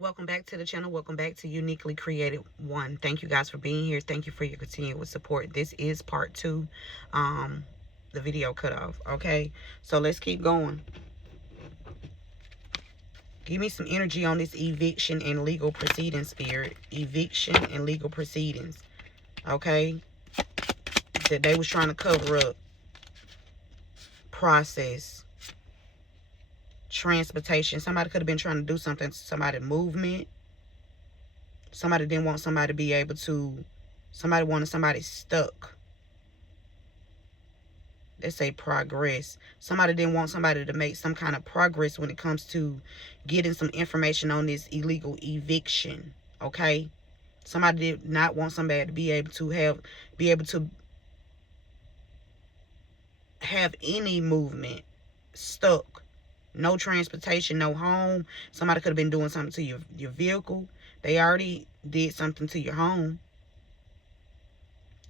Welcome back to the channel. Welcome back to Uniquely Created One. Thank you guys for being here. Thank you for your continuous support. This is part 2. The video cut off. Okay, so let's keep going. Give me some energy on this eviction and legal proceedings, Spirit. Eviction and legal proceedings. Okay, that they was trying to cover up. Process. Transportation. Somebody could have been trying to do something to somebody. Movement. Somebody didn't want somebody to be able to. Somebody wanted somebody stuck. They say progress. Somebody didn't want somebody to make some kind of progress when it comes to getting some information on this illegal eviction. Okay? Somebody did not want somebody to be able to have any movement. Stuck. No transportation, no home. Somebody could have been doing something to your vehicle. They already did something to your home.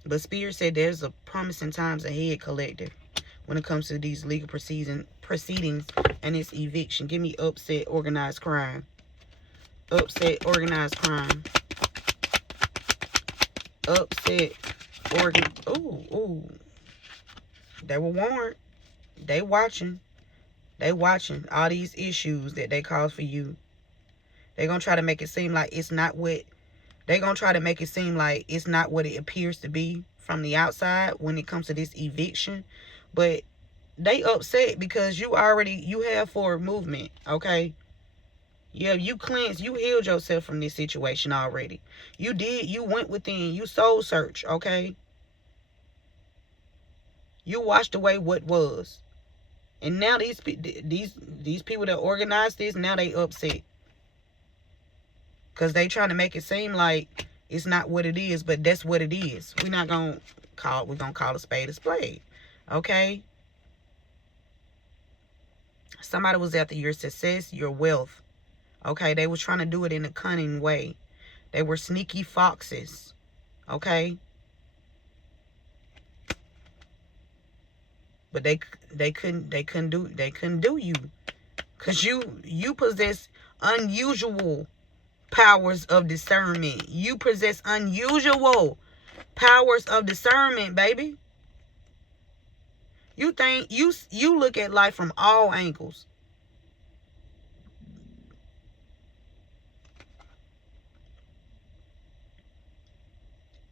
But Spirit said there's a promising times ahead, collective, when it comes to these legal proceedings and this eviction. Give me upset, organized crime. Upset, organized crime. Upset, ooh. They were warned. They watching. They watching all these issues that they cause for you. They're going to try to make it seem like it's not what... They're going to try to make it seem like it's not what it appears to be from the outside when it comes to this eviction. But they upset because you have forward movement, okay? Yeah, you cleansed, you healed yourself from this situation already. You went within, you soul search, okay? You washed away what was. And now these people that organized this, now they upset. Because they trying to make it seem like it's not what it is, but that's what it is. We're going to call a spade a spade. Okay? Somebody was after your success, your wealth. Okay? They was trying to do it in a cunning way. They were sneaky foxes. Okay? But they couldn't do you. Cause you possess unusual powers of discernment. You possess unusual powers of discernment, baby. You think you look at life from all angles.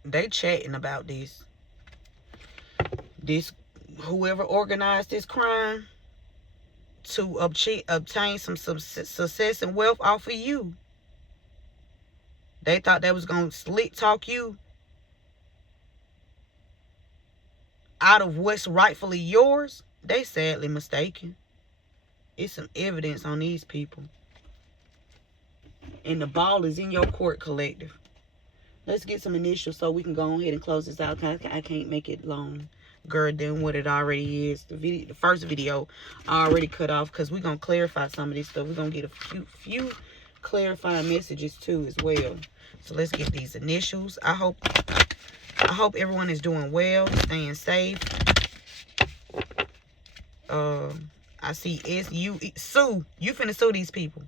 They chatting about this. Whoever organized this crime to obtain some success and wealth off of you. They thought they was going to slick talk you out of what's rightfully yours. They sadly mistaken. It's some evidence on these people. And the ball is in your court, collective. Let's get some initials so we can go ahead and close this out. I can't make it longer than what it already is. The first video I already cut off because we're going to clarify some of this stuff. We're going to get a few clarifying messages too as well. So let's get these initials. I hope everyone is doing well, staying safe. I see S-U-E. Sue. You finna sue these people.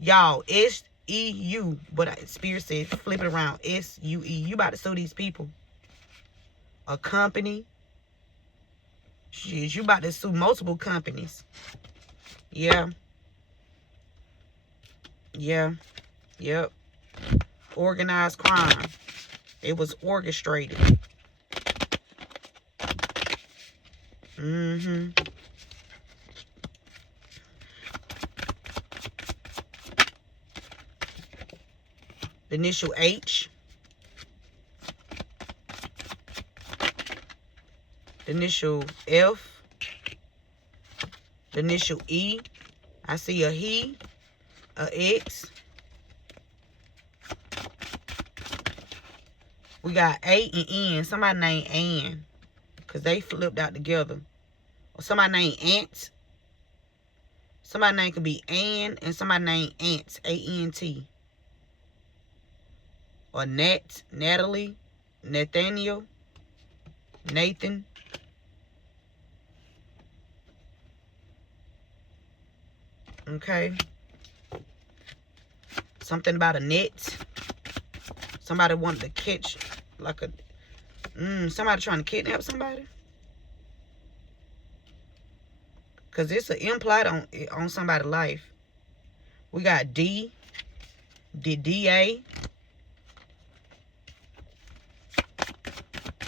Y'all, S-E-U. But Spirit said flip it around. S-U-E. You about to sue these people. A company. Shit, you about to sue multiple companies. Yeah. Yeah. Yep. Organized crime. It was orchestrated. Mm-hmm. The initial H. The initial F. The initial E. I see a he, a X. We got A and N. Somebody named Ann. Because they flipped out together. Or somebody named Ant. Somebody name could be Ann and somebody named Ant. A-N-T. Or Nat, Natalie, Nathaniel, Nathan. Okay. Something about a net. Somebody wanted to catch, like a, somebody trying to kidnap somebody. Because it's an implied on somebody's life. We got D, the DA,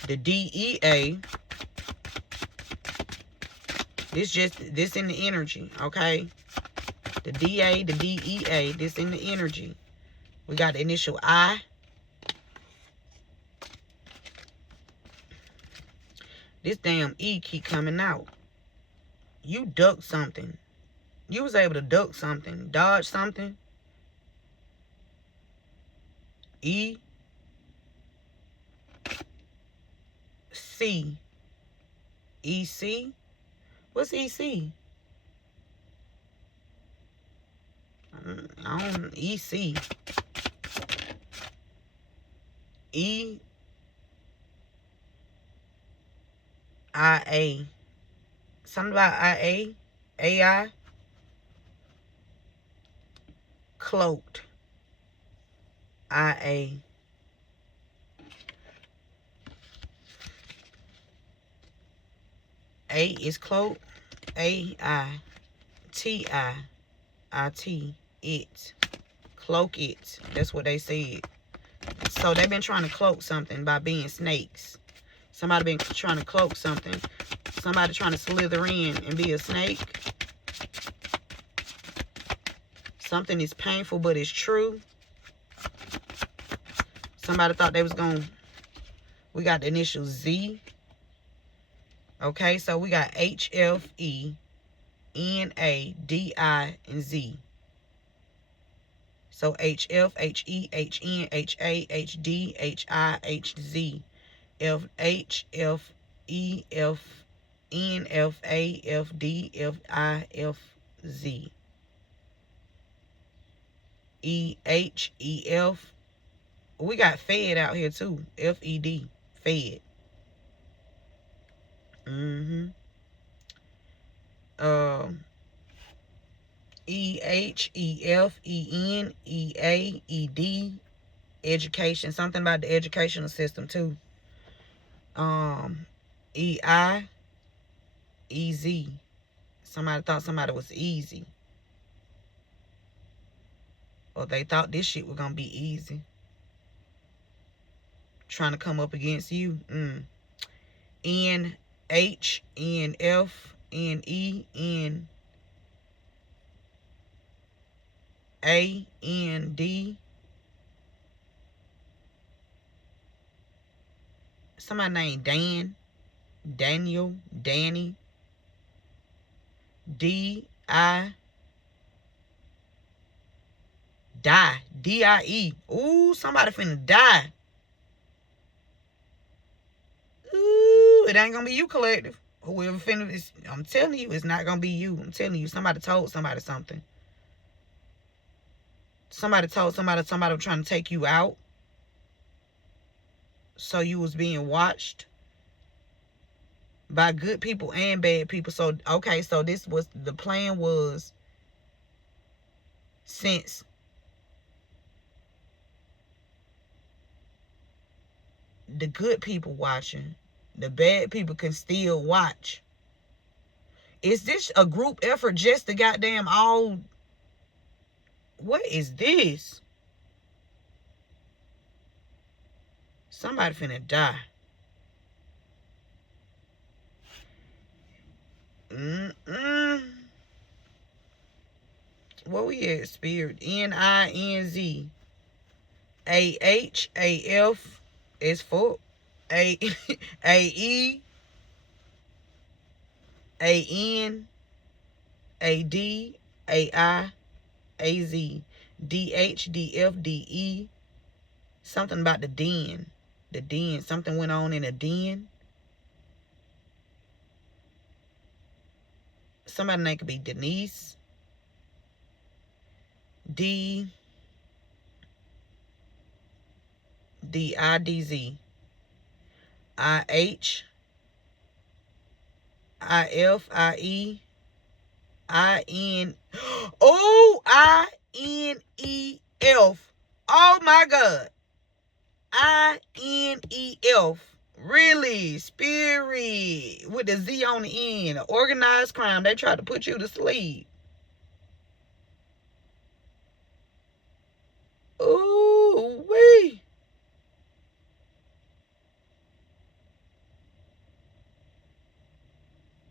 the DEA. This in the energy, okay? The DA, the DEA, this in the energy. We got the initial I. This damn E keep coming out. You ducked something. You was able to duck something, dodge something. E. C. EC. What's EC? I don't EC. IA. Something about IA. AI. Cloaked. IA. A is cloaked. AI. TI. IT. It. Cloak it. That's what they said. So they've been trying to cloak something by being snakes. Somebody been trying to cloak something. Somebody trying to slither in and be a snake. Something is painful, but it's true. Somebody thought they was going to... We got the initial Z. Okay, so we got H, F, E, N, A, D, I, and Z. So H, F, H, E, H, N, H, A, H, D, H, I, H, Z. F, H, F, E, F, N, F, A, F, D, F, I, F, Z. E, H, E, F. We got Fed out here too. F-E-D. Fed. E, H, E, F, E, N, E, A, E, D. Education. Something about the educational system too. E, I, E, Z. Somebody thought somebody was easy. Or they thought this shit was gonna be easy. Trying to come up against you. N, H, N, F, N, E, N, A, N, D. Somebody named Dan. Daniel. Danny. D, I. Die. D-I-E. Ooh, somebody finna die. Ooh, it ain't gonna be you, collective. Whoever finna this, I'm telling you, it's not gonna be you. I'm telling you, somebody told somebody something. Somebody told somebody was trying to take you out. So you was being watched by good people and bad people. So, okay, so this was, the plan was, since the good people watching, the bad people can still watch. Is this a group effort just to goddamn all... What is this? Somebody finna die. Where we at, Spirit? N-I-N-Z. A-H, A-F is for A-E, A-N, A-D, A-I, A-Z. D-H, D-F, D-E. Something about the den. The den. Something went on in a den. Somebody's name could be Denise. D. D-I-D-Z. I-H. I-F. I-E. I-N. Oh, I-N-E-F. Spirit. With the Z on the end. Organized crime. They try to put you to sleep. Ooh, wee.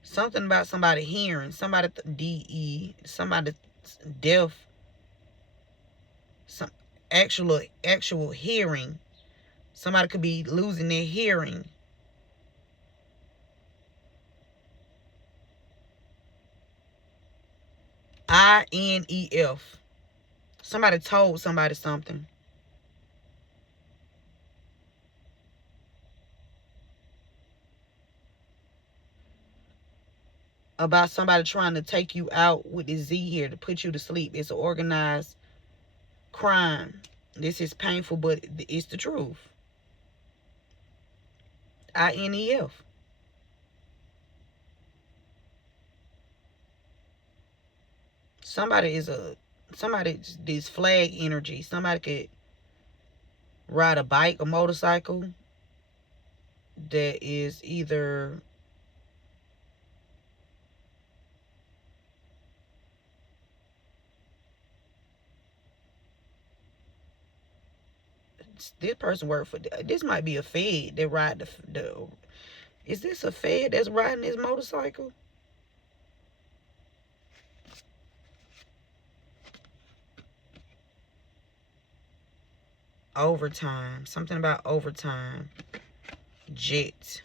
Something about somebody hearing. Somebody DE. Somebody deaf. Some actual hearing. Somebody could be losing their hearing. INEF. Somebody told somebody something. About somebody trying to take you out with the Z here to put you to sleep. It's an organized crime. This is painful, but it's the truth. INEF. Somebody this flag energy. Somebody could ride a bike, a motorcycle that is either this person work for, this might be a Fed that ride the is this a Fed that's riding this motorcycle? Overtime. Something about overtime. Jot.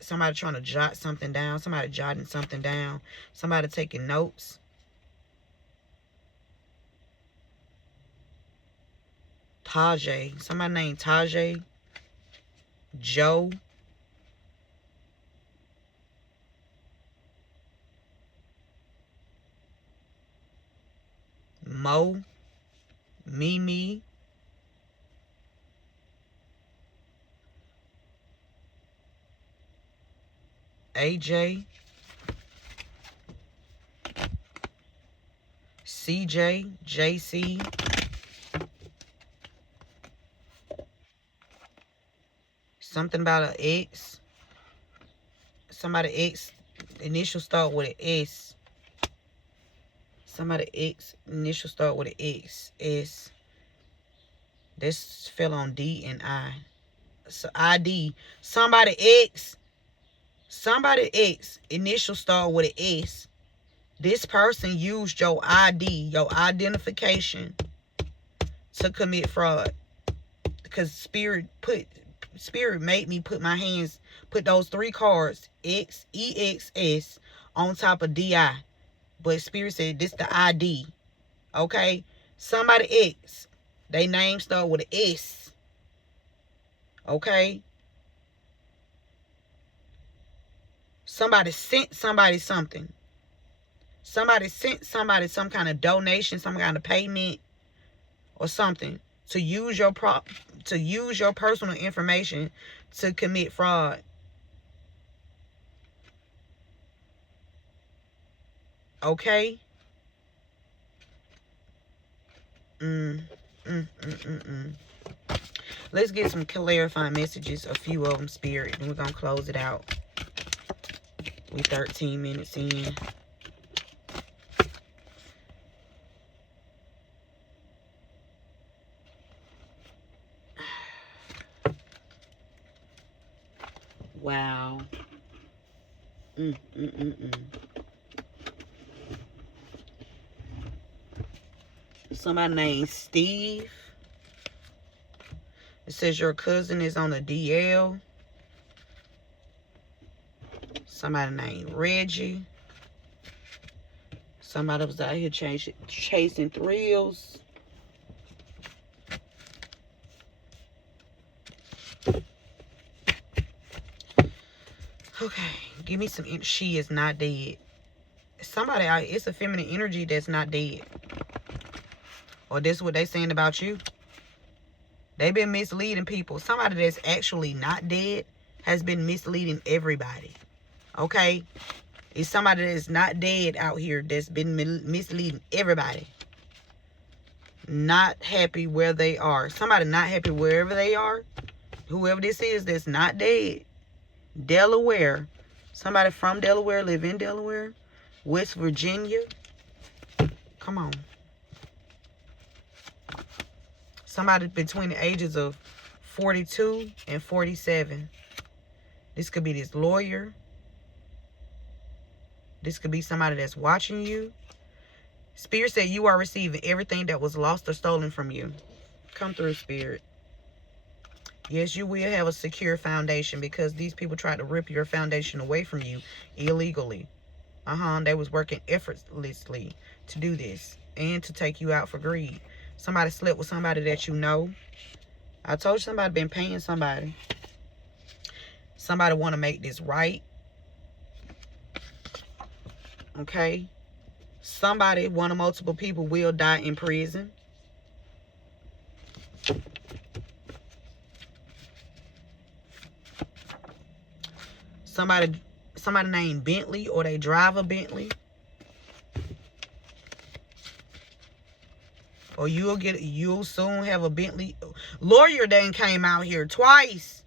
Somebody trying to jot something down. Somebody jotting something down. Somebody taking notes. Tajay. Somebody named Tajay. Joe. Mo. Mimi. AJ. CJ. JC. Something about an X. Somebody X. Initial start with an S. Somebody X. Initial start with an X. S. This fell on D and I. So ID. Somebody X. Somebody X. Initial start with an S. This person used your ID, your identification, to commit fraud. Because Spirit made me put my hands, put those 3 cards, X, EXS, on top of DI. But Spirit said this the ID. Okay? Somebody X. They name start with an S. Okay? Somebody sent somebody something. Somebody sent somebody some kind of donation, some kind of payment or something to use your personal information to commit fraud. Okay? Let's get some clarifying messages, a few of them, Spirit, and we're going to close it out. We're 13 minutes in. Wow. Somebody named Steve. It says your cousin is on the DL. Somebody named Reggie. Somebody was out here chasing thrills. Okay, give me some. She is not dead. Somebody out, it's a feminine energy that's not dead. Or this is what they saying about you. They've been misleading people. Somebody that's actually not dead has been misleading everybody. Okay? It's somebody that's not dead out here that's been misleading everybody. Not happy where they are. Somebody not happy wherever they are. Whoever this is that's not dead. Delaware. Somebody from Delaware, live in Delaware. West Virginia. Come on. Somebody between the ages of 42 and 47. This could be this lawyer. This could be somebody that's watching you. Spirit said you are receiving everything that was lost or stolen from you. Come through, Spirit. Yes, you will have a secure foundation because these people tried to rip your foundation away from you illegally. They was working effortlessly to do this and to take you out for greed. Somebody slept with somebody that you know. I told you somebody been paying somebody. Somebody want to make this right. Okay. Somebody, one or multiple people will die in prison. Somebody named Bentley, or they drive a Bentley. Or you'll soon have a Bentley. Lawyer done came out here twice.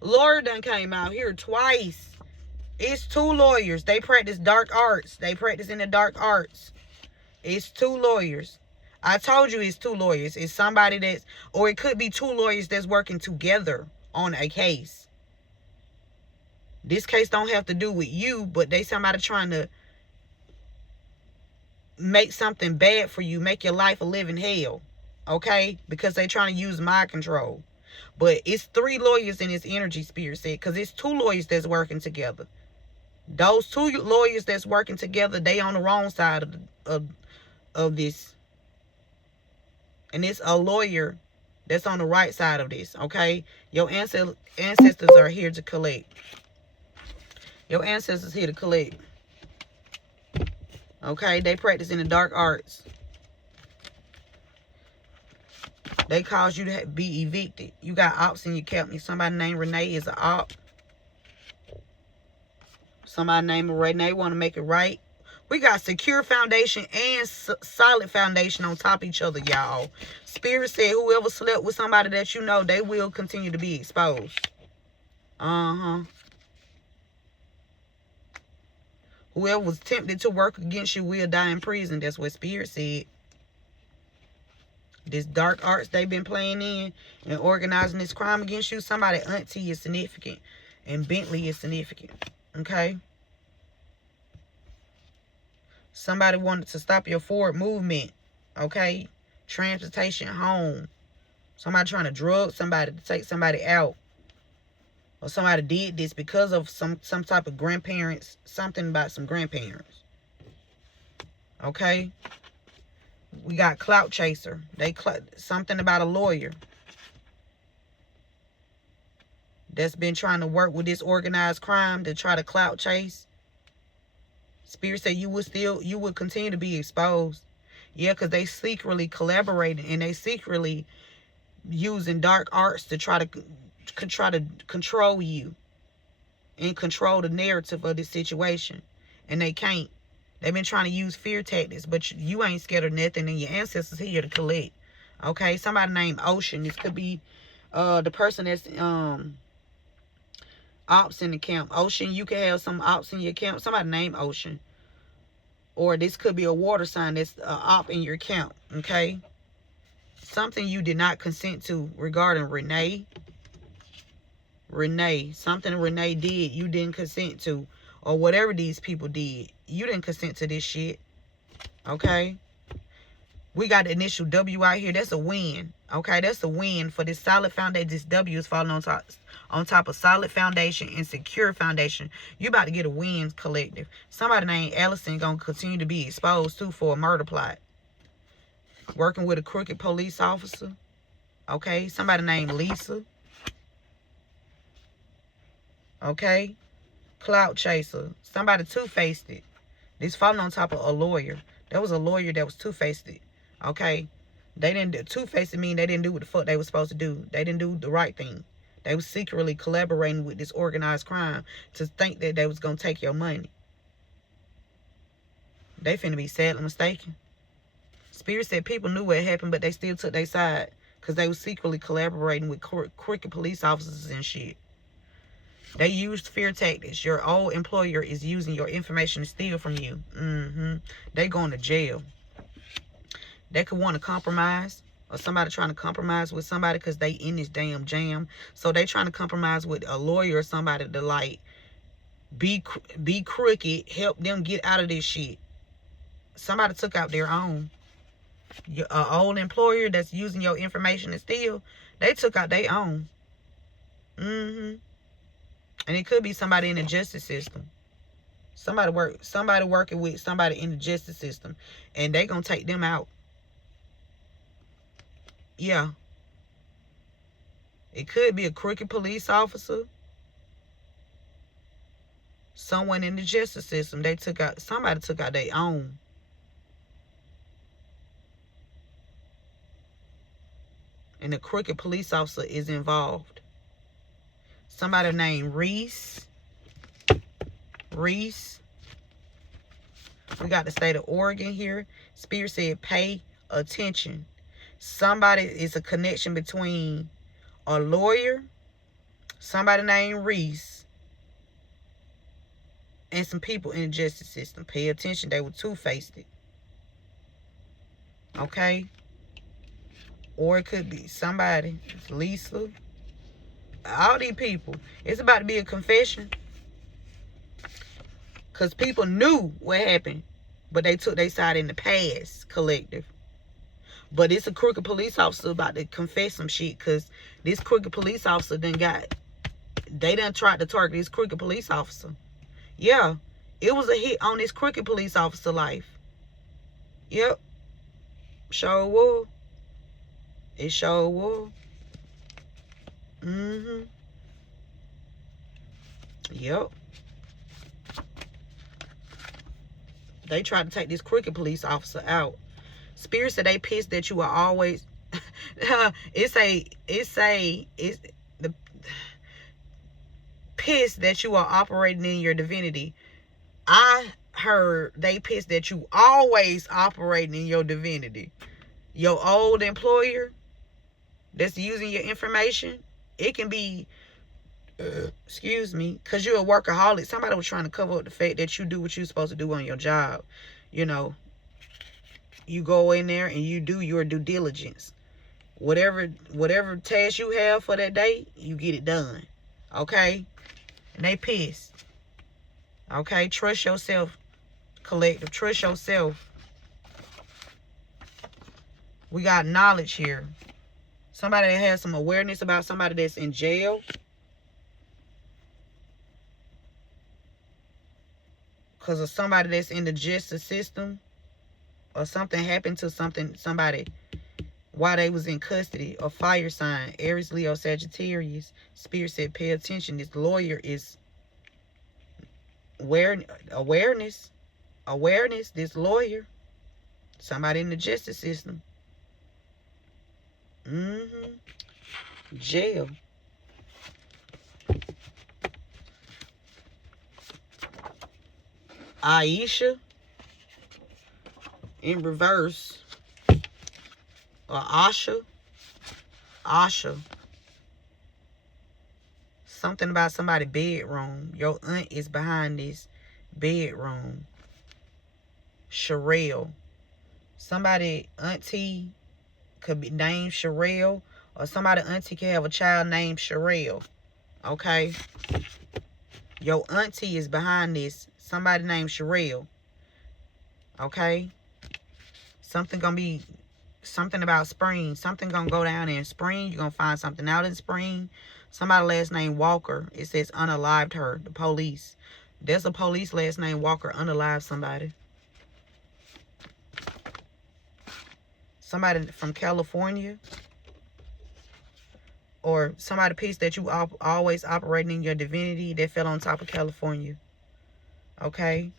Lawyer done came out here twice. It's 2 lawyers. They practice dark arts. They practice in the dark arts. It's 2 lawyers. I told you it's 2 lawyers. It's somebody that's, or it could be 2 lawyers that's working together on a case. This case don't have to do with you, but they somebody trying to make something bad for you, make your life a living hell. Okay? Because they trying to use mind control. But it's 3 lawyers in this energy, Spirit said, because it's 2 lawyers that's working together. Those 2 lawyers that's working together, they on the wrong side of this. And it's a lawyer that's on the right side of this, okay? Your ancestors are here to collect. Your ancestors here to collect. Okay? They practice in the dark arts. They cause you to be evicted. You got ops in your company. Somebody named Renee is an op. Somebody named Renee want to make it right. We got secure foundation and solid foundation on top of each other, y'all. Spirit said whoever slept with somebody that you know, they will continue to be exposed. Whoever was tempted to work against you will die in prison. That's what Spirit said. This dark arts they've been playing in and organizing this crime against you, somebody auntie is significant. And Bentley is significant. Okay? Somebody wanted to stop your forward movement. Okay? Transportation home. Somebody trying to drug somebody to take somebody out. Or somebody did this because of some type of grandparents. Something about some grandparents. Okay? We got clout chaser. Something about a lawyer that's been trying to work with this organized crime to try to clout chase. Spirit said you would continue to be exposed. Yeah, because they secretly collaborating and they secretly using dark arts to try to control you and control the narrative of this situation. And they can't. They've been trying to use fear tactics, but you ain't scared of nothing, and your ancestors here to collect. Okay, somebody named Ocean. This could be the person that's ops in the camp. Ocean, you could have some ops in your camp. Somebody named Ocean. Or this could be a water sign that's op in your camp. Okay, something you did not consent to regarding Renee. Something Renee did you didn't consent to, or whatever these people did, you didn't consent to this shit. Okay, we got the initial W out here. That's a win. Okay, that's a win for this solid foundation. This W is falling on top of solid foundation and secure foundation. You about to get a win, collective. Somebody named Allison gonna continue to be exposed too for a murder plot, working with a crooked police officer. Okay, somebody named Lisa. Okay, clout chaser. Somebody two-faced it. This falling on top of a lawyer. There was a lawyer that was two-faced it. Okay, they didn't two-faced it mean they didn't do what the fuck they were supposed to do. They didn't do the right thing. They was secretly collaborating with this organized crime to think that they was gonna take your money. They finna be sadly mistaken. Spirit said people knew what happened, but they still took their side. Because they were secretly collaborating with crooked police officers and shit. They used fear tactics. Your old employer is using your information to steal from you. They going to jail. They could want to compromise, or somebody trying to compromise with somebody because they in this damn jam. So they trying to compromise with a lawyer or somebody to like be crooked, help them get out of this shit. Somebody took out their own. Your old employer that's using your information to steal, they took out their own. And it could be somebody in the justice system. Somebody working with somebody in the justice system, and they gonna take them out. Yeah. It could be a crooked police officer. Someone in the justice system. Somebody took out their own. And the crooked police officer is involved. Somebody named Reese. We got the state of Oregon here. Spirit said, pay attention. Somebody is a connection between a lawyer, somebody named Reese, and some people in the justice system. Pay attention. They were two-faced. Okay? Or it could be somebody. It's Lisa. All these people. It's about to be a confession. Because people knew what happened. But they took their side in the past, collective. But it's a crooked police officer about to confess some shit. Because this crooked police officer they done tried to target this crooked police officer. Yeah. It was a hit on this crooked police officer life. Yep. Sure was. It sure was. Yep. They tried to take this crooked police officer out. Spirit said they pissed that you are always it's the pissed that you are operating in your divinity. I heard they pissed that you always operating in your divinity. Your old employer that's using your information, it can be excuse me, because you're a workaholic. Somebody was trying to cover up the fact that you do what you're supposed to do on your job. You know, you go in there and you do your due diligence. Whatever task you have for that day, you get it done. Okay? And they pissed. Okay? Trust yourself, collective. Trust yourself. We got knowledge here. Somebody that has some awareness about somebody that's in jail. Because of somebody that's in the justice system. Or something happened to somebody while they was in custody. Or fire sign. Aries, Leo, Sagittarius. Spirit said pay attention. This lawyer is awareness. This lawyer. Somebody in the justice system. Jail. Aisha in reverse, or Asha. Something about somebody's bedroom. Your aunt is behind this bedroom. Sherelle. Somebody auntie could be named Sherelle, or somebody auntie can have a child named Sherelle. Okay? Your auntie is behind this. Somebody named Sherelle. Okay? Something about spring. Something gonna go down in spring. You're gonna find something out in spring. Somebody last name Walker. It says unalived her. The police. There's a police last name Walker unalived somebody. Somebody from California. Or somebody pissed that you always operating in your divinity that fell on top of California. Okay?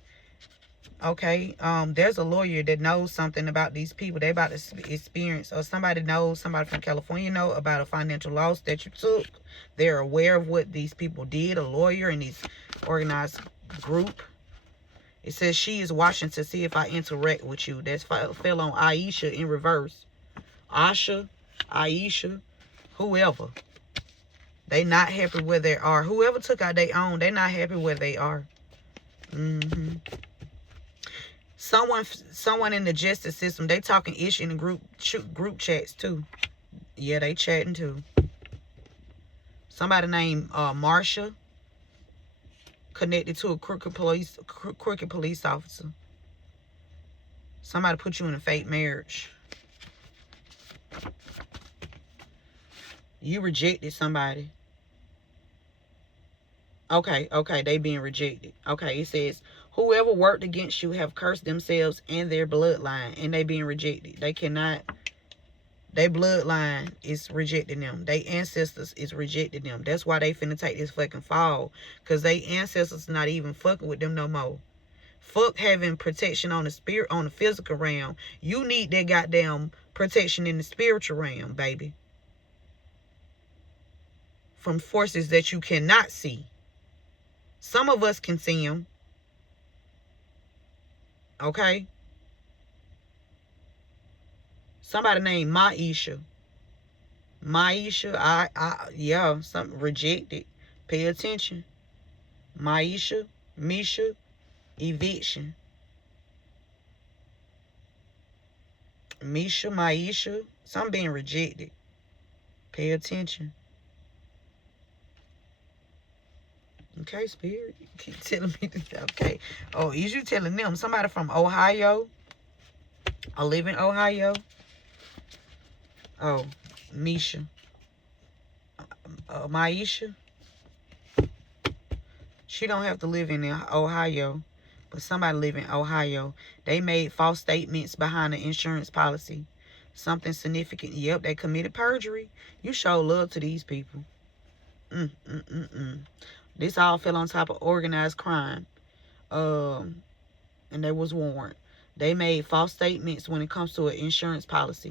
Okay? There's a lawyer that knows something about these people. They about to experience, or somebody from California know about a financial loss that you took. They're aware of what these people did, a lawyer in this organized group. It says she is watching to see if I interact with you. That's fell on Aisha in reverse. Asha. Aisha, whoever. They not happy where they are. Whoever took out their own, they not happy where they are. Someone in the justice system, they talking ish in the group chats too. Yeah, they chatting too. Somebody named Marsha, connected to a crooked police officer. Somebody put you in a fake marriage. You rejected somebody. Okay, they being rejected. Okay, it says, whoever worked against you have cursed themselves and their bloodline, and they being rejected. They cannot, their bloodline is rejecting them. Their ancestors is rejecting them. That's why they finna take this fucking fall, because their ancestors not even fucking with them no more. Fuck having protection on the spirit, on the physical realm. You need that goddamn protection in the spiritual realm, baby. From forces that you cannot see. Some of us can see them. Okay? Somebody named Maisha. Maisha, yeah, something rejected. Pay attention. Maisha, Misha, eviction. Misha, Maisha, something being rejected. Pay attention. Okay, Spirit, you keep telling me this. Okay. Oh, is you telling them? Somebody from Ohio? I live in Ohio. Oh, Misha. Maisha. She don't have to live in Ohio, but somebody live in Ohio. They made false statements behind the insurance policy. Something significant. Yep, they committed perjury. You show love to these people. This all fell on top of organized crime. And they was warned. They made false statements when it comes to an insurance policy.